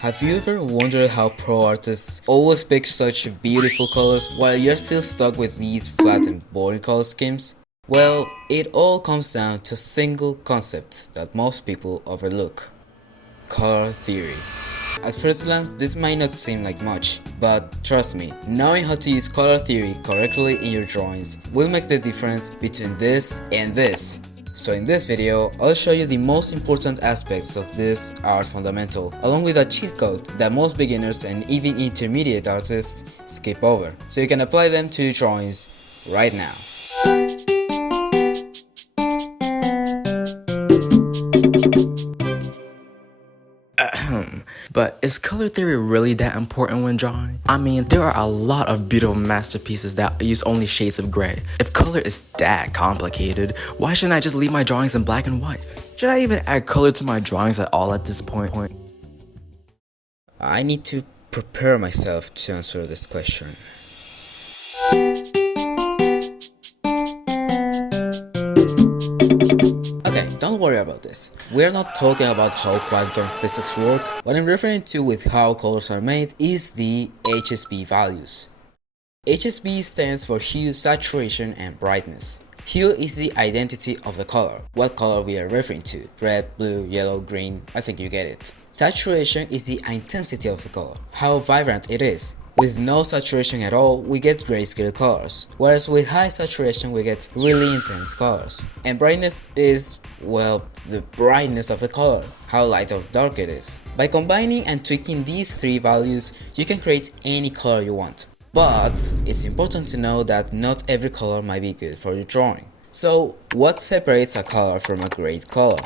Have you ever wondered how pro artists always pick such beautiful colors while you're still stuck with these flat and boring color schemes? Well, it all comes down to a single concept that most people overlook: color theory. At first glance, this might not seem like much, but trust me, knowing how to use color theory correctly in your drawings will make the difference between this and this. So in this video, I'll show you the most important aspects of this art fundamental, along with a cheat code that most beginners and even intermediate artists skip over, so you can apply them to your drawings right now. But is color theory really that important when drawing? I mean, there are a lot of beautiful masterpieces that use only shades of gray. If color is that complicated, why shouldn't I just leave my drawings in black and white? Should I even add color to my drawings at all at this point? I need to prepare myself to answer this question. Okay, don't worry about this. We're not talking about how quantum physics work. What I'm referring to with how colors are made is the HSB values. HSB stands for hue, saturation, and brightness. Hue is the identity of the color, what color we are referring to: red, blue, yellow, green, I think you get it. Saturation is the intensity of the color, how vibrant it is. With no saturation at all, we get grayscale colors, whereas with high saturation we get really intense colors. And brightness is, well, the brightness of the color, how light or dark it is. By combining and tweaking these three values, you can create any color you want. But it's important to know that not every color might be good for your drawing. So what separates a color from a great color?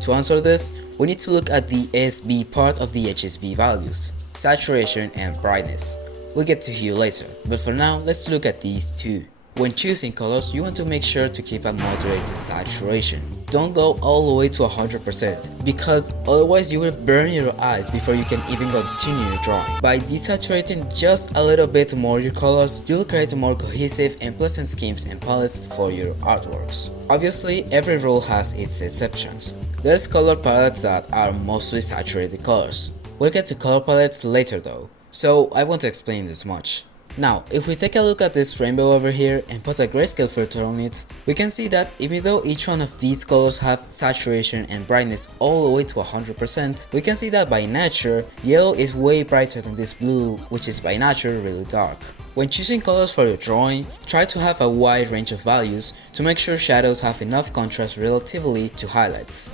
To answer this, we need to look at the SB part of the HSB values: saturation and brightness. We'll get to hue later, but for now let's look at these two. When choosing colors, you want to make sure to keep a moderate saturation. Don't go all the way to 100%, because otherwise you will burn your eyes before you can even continue your drawing. By desaturating just a little bit more your colors, you'll create more cohesive and pleasant schemes and palettes for your artworks. Obviously, every rule has its exceptions. There's color palettes that are mostly saturated colors. We'll get to color palettes later though, so I won't explain this much. Now, if we take a look at this rainbow over here and put a grayscale filter on it, we can see that even though each one of these colors have saturation and brightness all the way to 100%, we can see that by nature, yellow is way brighter than this blue, which is by nature really dark. When choosing colors for your drawing, try to have a wide range of values to make sure shadows have enough contrast relatively to highlights.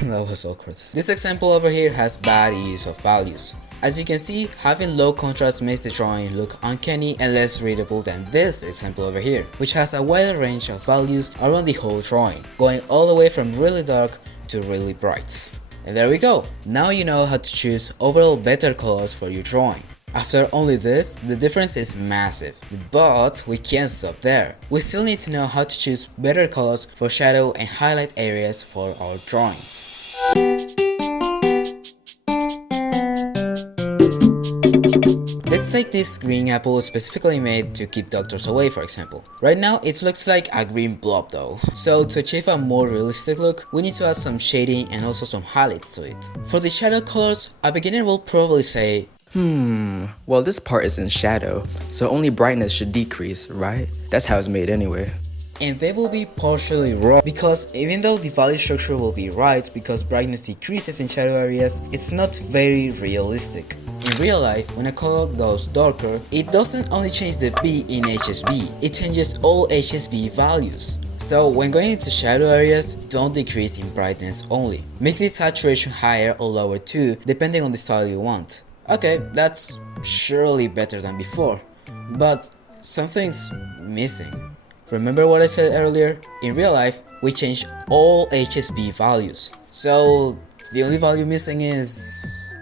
That was awkward. This example over here has bad use of values. As you can see, having low contrast makes the drawing look uncanny and less readable than this example over here, which has a wider range of values around the whole drawing, going all the way from really dark to really bright. And there we go, now you know how to choose overall better colors for your drawing. After only this, the difference is massive, but we can't stop there. We still need to know how to choose better colors for shadow and highlight areas for our drawings. Let's take this green apple specifically made to keep doctors away, for example. Right now it looks like a green blob though, so to achieve a more realistic look, we need to add some shading and also some highlights to it. For the shadow colors, a beginner will probably say, well, this part is in shadow, so only brightness should decrease, right? That's how it's made anyway. And they will be partially wrong, because even though the value structure will be right because brightness decreases in shadow areas, it's not very realistic. In real life, when a color goes darker, it doesn't only change the B in HSB, it changes all HSB values. So when going into shadow areas, don't decrease in brightness only. Make the saturation higher or lower too, depending on the style you want. Okay, that's surely better than before, but something's missing. Remember what I said earlier? In real life, we change all HSB values. So the only value missing is...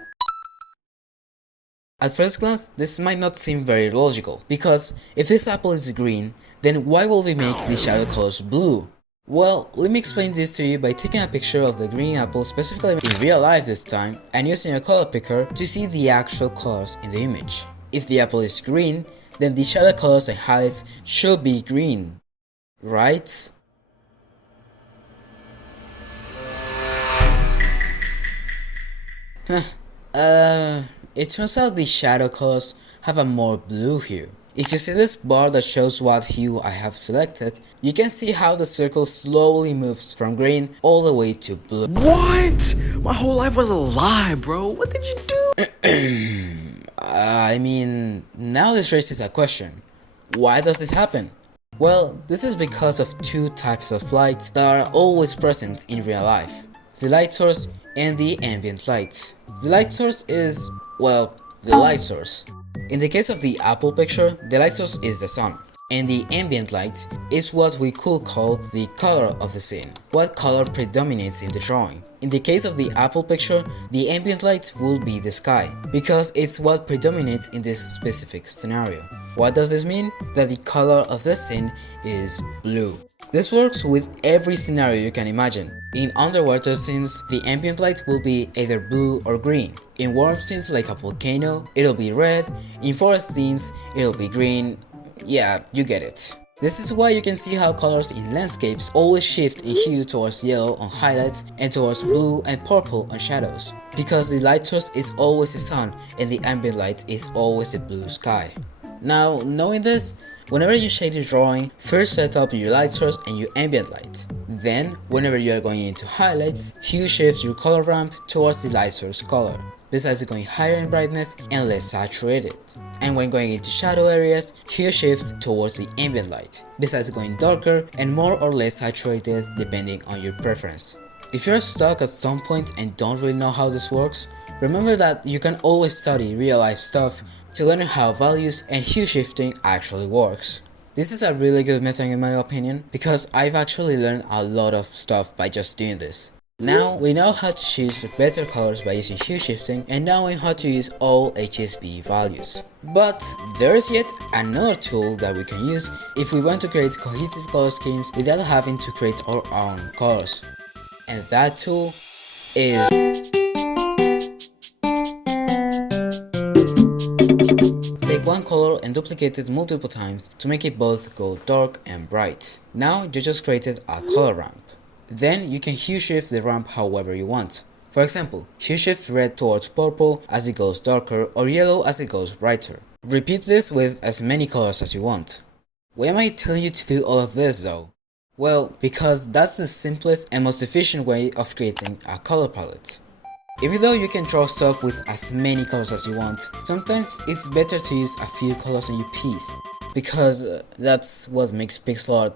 At first glance, this might not seem very logical, because if this apple is green, then why will we make the shadow colors blue? Well, let me explain this to you by taking a picture of the green apple, specifically in real life this time, and using a color picker to see the actual colors in the image. If the apple is green, then the shadow colors and highlights should be green, right? It turns out the shadow colors have a more blue hue. If you see this bar that shows what hue I have selected, you can see how the circle slowly moves from green all the way to blue. What? My whole life was a lie, bro. What did you do? I mean, now this raises a question. Why does this happen? Well, this is because of two types of light that are always present in real life. The light source and the ambient light. The light source is, well, the light source. In the case of the Apple picture, the light source is the sun, and the ambient light is what we could call the color of the scene, what color predominates in the drawing. In the case of the Apple picture, the ambient light will be the sky, because it's what predominates in this specific scenario. What does this mean? That the color of the scene is blue. This works with every scenario you can imagine. In underwater scenes, the ambient light will be either blue or green. In warm scenes like a volcano, it'll be red. In forest scenes, it'll be green. Yeah, you get it. This is why you can see how colors in landscapes always shift in hue towards yellow on highlights and towards blue and purple on shadows. Because the light source is always the sun and the ambient light is always the blue sky. Now, knowing this, whenever you shade your drawing, first set up your light source and your ambient light. Then, whenever you are going into highlights, hue shifts your color ramp towards the light source color, besides going higher in brightness and less saturated. And when going into shadow areas, hue shifts towards the ambient light, besides going darker and more or less saturated depending on your preference. If you're stuck at some point and don't really know how this works, remember that you can always study real life stuff to learn how values and hue shifting actually works. This is a really good method in my opinion, because I've actually learned a lot of stuff by just doing this. Now we know how to choose better colors by using hue shifting and knowing how to use all HSB values. But there's yet another tool that we can use if we want to create cohesive color schemes without having to create our own colors. And that tool is take one color and duplicate it multiple times to make it both go dark and bright. Now you just created a color ramp. Then you can hue shift the ramp however you want. For example, hue shift red towards purple as it goes darker or yellow as it goes brighter. Repeat this with as many colors as you want. Why am I telling you to do all of this though? Well, because that's the simplest and most efficient way of creating a color palette. Even though you can draw stuff with as many colors as you want, sometimes it's better to use a few colors on your piece, because that's what makes pixel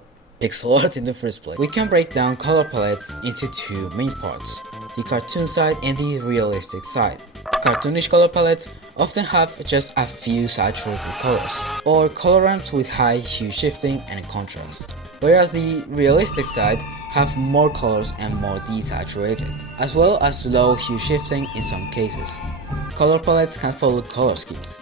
art in the first place. We can break down color palettes into two main parts, the cartoon side and the realistic side. Cartoonish color palettes often have just a few saturated colors, or color ramps with high hue shifting and contrast, whereas the realistic side have more colors and more desaturated, as well as low hue shifting in some cases. Color palettes can follow color schemes.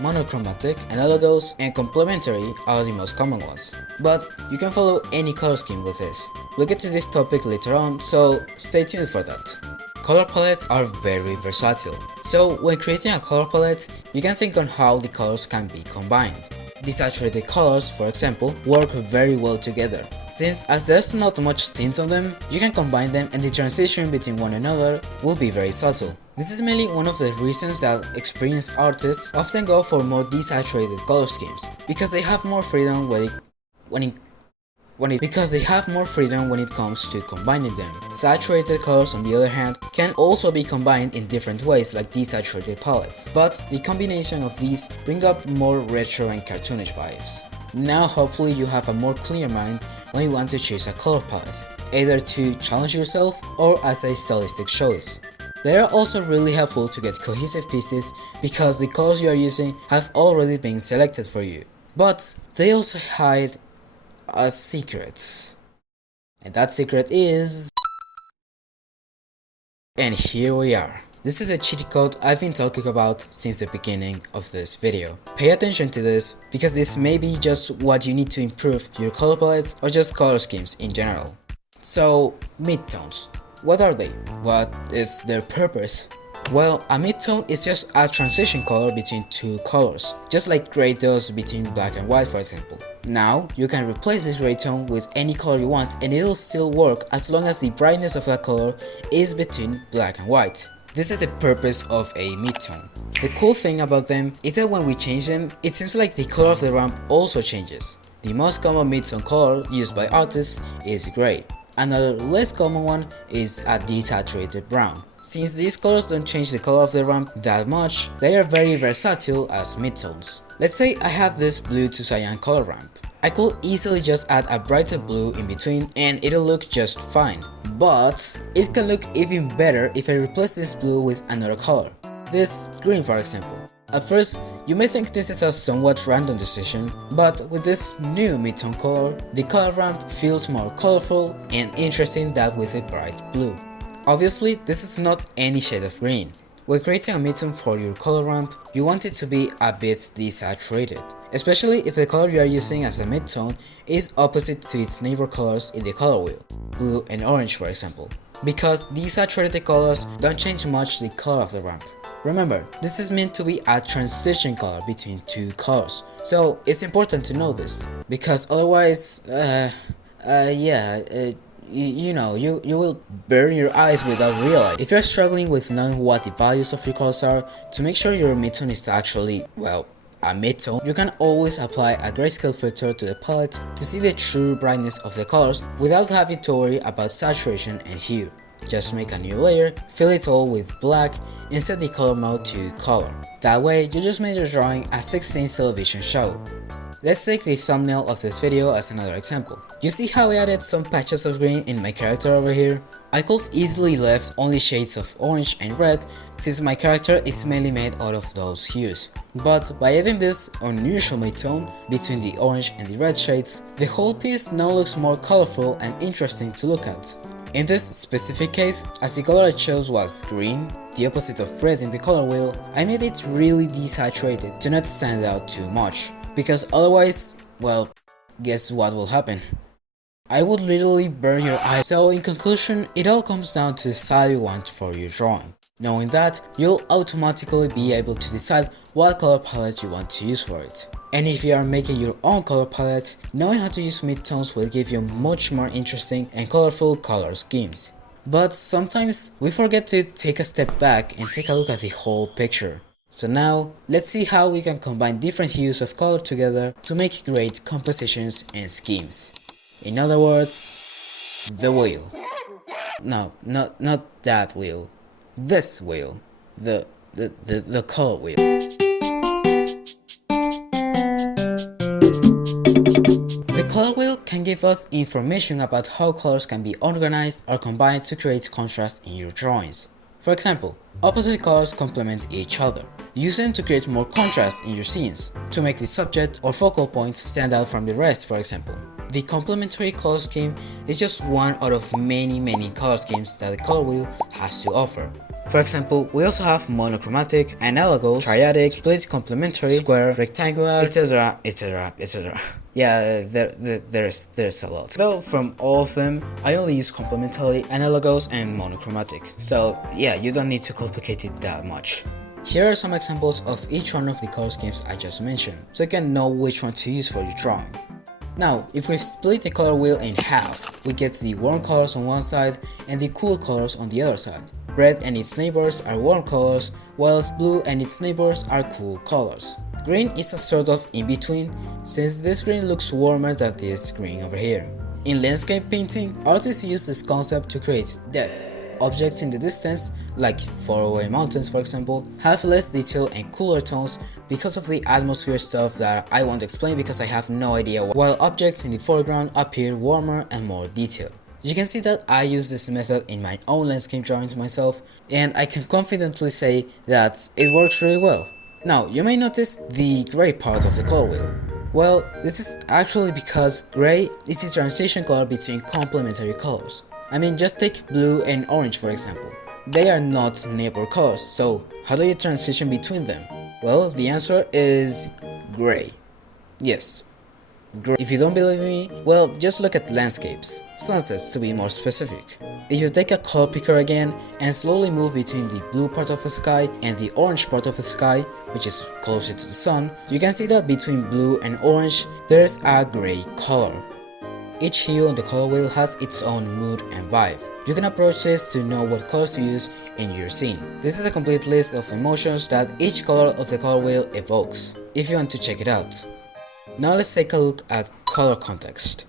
Monochromatic, analogous, and complementary are the most common ones, but you can follow any color scheme with this. We'll get to this topic later on, so stay tuned for that. Color palettes are very versatile, so when creating a color palette, you can think on how the colors can be combined. Desaturated colors, for example, work very well together, since as there's not much tint on them, you can combine them and the transition between one another will be very subtle. This is mainly one of the reasons that experienced artists often go for more desaturated color schemes, because they have more freedom when it comes to combining them. Saturated colors, on the other hand, can also be combined in different ways like desaturated palettes, but the combination of these bring up more retro and cartoonish vibes. Now hopefully you have a more clear mind when you want to choose a color palette, either to challenge yourself or as a stylistic choice. They are also really helpful to get cohesive pieces because the colors you are using have already been selected for you, but they also hide a secret. And that secret is... And here we are. This is a cheat code I've been talking about since the beginning of this video. Pay attention to this because this may be just what you need to improve your color palettes or just color schemes in general. So, midtones. What are they? What is their purpose? Well, a midtone is just a transition color between two colors, just like gray does between black and white, for example. Now, you can replace this gray tone with any color you want and it'll still work as long as the brightness of that color is between black and white. This is the purpose of a midtone. The cool thing about them is that when we change them, it seems like the color of the ramp also changes. The most common midtone color used by artists is gray. Another less common one is a desaturated brown. Since these colors don't change the color of the ramp that much, they are very versatile as midtones. Let's say I have this blue to cyan color ramp. I could easily just add a brighter blue in between and it'll look just fine. But it can look even better if I replace this blue with another color. This green, for example. At first, you may think this is a somewhat random decision, but with this new midtone color, the color ramp feels more colorful and interesting than with a bright blue. Obviously, this is not any shade of green. When creating a midtone for your color ramp, you want it to be a bit desaturated, especially if the color you are using as a midtone is opposite to its neighbor colors in the color wheel, blue and orange for example, because desaturated colors don't change much the color of the ramp. Remember, this is meant to be a transition color between two colors, so it's important to know this, because otherwise, you will burn your eyes without realizing. If you're struggling with knowing what the values of your colors are, to make sure your midtone is actually, well, a midtone, you can always apply a grayscale filter to the palette to see the true brightness of the colors without having to worry about saturation and hue. Just make a new layer, fill it all with black, and set the color mode to color. That way, you just made your drawing a 16 television show. Let's take the thumbnail of this video as another example. You see how I added some patches of green in my character over here? I could have easily left only shades of orange and red since my character is mainly made out of those hues. But by adding this unusual midtone between the orange and the red shades, the whole piece now looks more colorful and interesting to look at. In this specific case, as the color I chose was green, the opposite of red in the color wheel, I made it really desaturated to not stand out too much. Because otherwise, well, guess what will happen? I would literally burn your eyes. So in conclusion, it all comes down to the style you want for your drawing. Knowing that, you'll automatically be able to decide what color palette you want to use for it. And if you are making your own color palette, knowing how to use midtones will give you much more interesting and colorful color schemes. But sometimes we forget to take a step back and take a look at the whole picture. So now, let's see how we can combine different hues of color together to make great compositions and schemes. In other words, the wheel. No, not that wheel. This wheel. The color wheel. The color wheel can give us information about how colors can be organized or combined to create contrast in your drawings. For example, opposite colors complement each other. Use them to create more contrast in your scenes, to make the subject or focal points stand out from the rest, for example. The complementary color scheme is just one out of many color schemes that the color wheel has to offer. For example, we also have monochromatic, analogous, triadic, split complementary, square, rectangular, etc. Yeah, there's a lot. Though from all of them, I only use complementary, analogous, and monochromatic. So yeah, you don't need to complicate it that much. Here are some examples of each one of the color schemes I just mentioned, so you can know which one to use for your drawing. Now, if we split the color wheel in half, we get the warm colors on one side and the cool colors on the other side. Red and its neighbors are warm colors, whilst blue and its neighbors are cool colors. Green is a sort of in-between, since this green looks warmer than this green over here. In landscape painting, artists use this concept to create depth. Objects in the distance, like faraway mountains for example, have less detail and cooler tones because of the atmosphere stuff that I won't explain because I have no idea, while objects in the foreground appear warmer and more detailed. You can see that I use this method in my own landscape drawings myself, and I can confidently say that it works really well. Now, you may notice the gray part of the color wheel. Well, this is actually because gray is the transition color between complementary colors. I mean, just take blue and orange for example. They are not neighbor colors, so how do you transition between them? Well, the answer is gray. Yes, gray. If you don't believe me, well, just look at landscapes, sunsets to be more specific. If you take a color picker again and slowly move between the blue part of the sky and the orange part of the sky, which is closer to the sun, you can see that between blue and orange, there's a gray color. Each hue on the color wheel has its own mood and vibe. You can approach this to know what colors to use in your scene. This is a complete list of emotions that each color of the color wheel evokes, if you want to check it out. Now let's take a look at color context.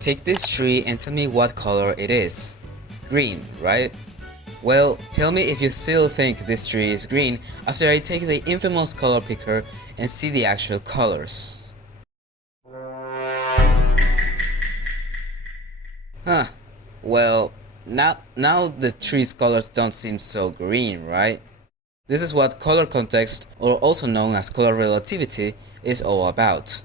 Take this tree and tell me what color it is. Green, right? Well, tell me if you still think this tree is green after I take the infamous color picker and see the actual colors. Huh. Well, now the tree's colors don't seem so green, right? This is what color context, or also known as color relativity, is all about.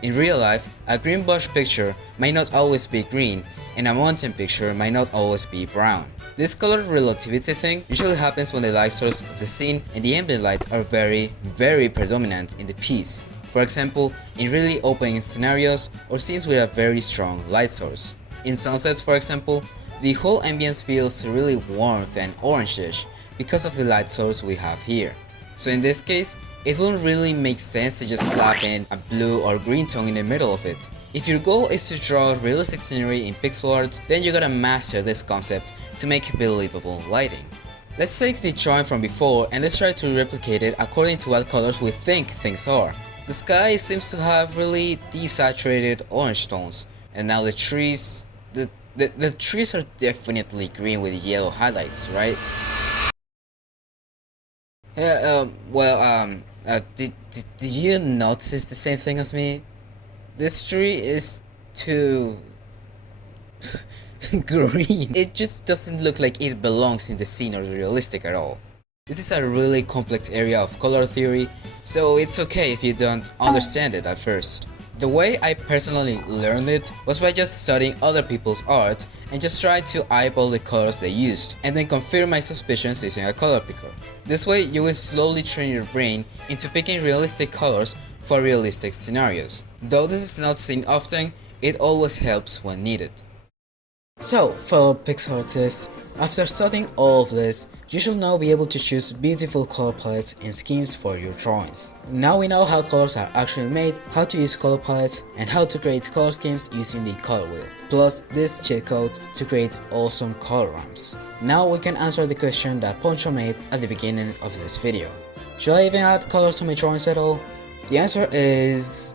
In real life, a green bush picture might not always be green, and a mountain picture might not always be brown. This color relativity thing usually happens when the light source of the scene and the ambient lights are very predominant in the piece. For example, in really open scenarios or scenes with a very strong light source. In sunsets, for example, the whole ambience feels really warm and orangish because of the light source we have here. So in this case, it wouldn't really make sense to just slap in a blue or green tone in the middle of it. If your goal is to draw realistic scenery in pixel art, then you gotta master this concept to make believable lighting. Let's take the drawing from before and let's try to replicate it according to what colors we think things are. The sky seems to have really desaturated orange tones, and now the trees are definitely green with yellow highlights, right? Did you notice the same thing as me? This tree is too green. It just doesn't look like it belongs in the scene or realistic at all. This is a really complex area of color theory, so it's okay if you don't understand it at first. The way I personally learned it was by just studying other people's art and just try to eyeball the colors they used and then confirm my suspicions using a color picker. This way you will slowly train your brain into picking realistic colors for realistic scenarios. Though this is not seen often, it always helps when needed. So, fellow pixel artists, after studying all of this, you should now be able to choose beautiful color palettes and schemes for your drawings. Now we know how colors are actually made, how to use color palettes, and how to create color schemes using the color wheel, plus this cheat code to create awesome color ramps. Now we can answer the question that Poncho made at the beginning of this video. Should I even add colors to my drawings at all? The answer is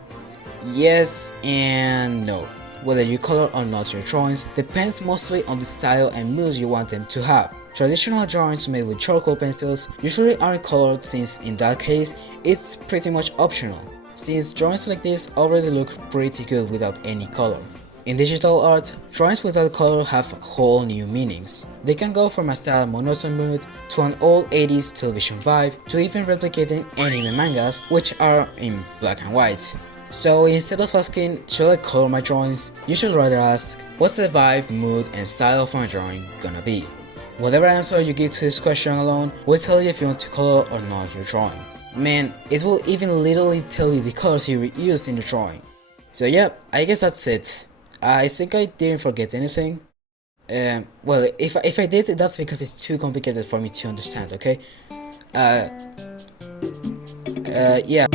yes and no. Whether you color or not your drawings depends mostly on the style and mood you want them to have. Traditional drawings made with charcoal pencils usually aren't colored, since in that case it's pretty much optional, since drawings like this already look pretty good without any color. In digital art, drawings without color have whole new meanings. They can go from a style monotone mood to an old 80s television vibe to even replicating anime mangas, which are in black and white. So instead of asking, should I color my drawings, you should rather ask, what's the vibe, mood, and style of my drawing gonna be? Whatever answer you give to this question alone will tell you if you want to color or not your drawing. Man, it will even literally tell you the colors you use in the drawing. So yep, I guess that's it. I think I didn't forget anything. Well, if I did, that's because it's too complicated for me to understand, okay? Yeah.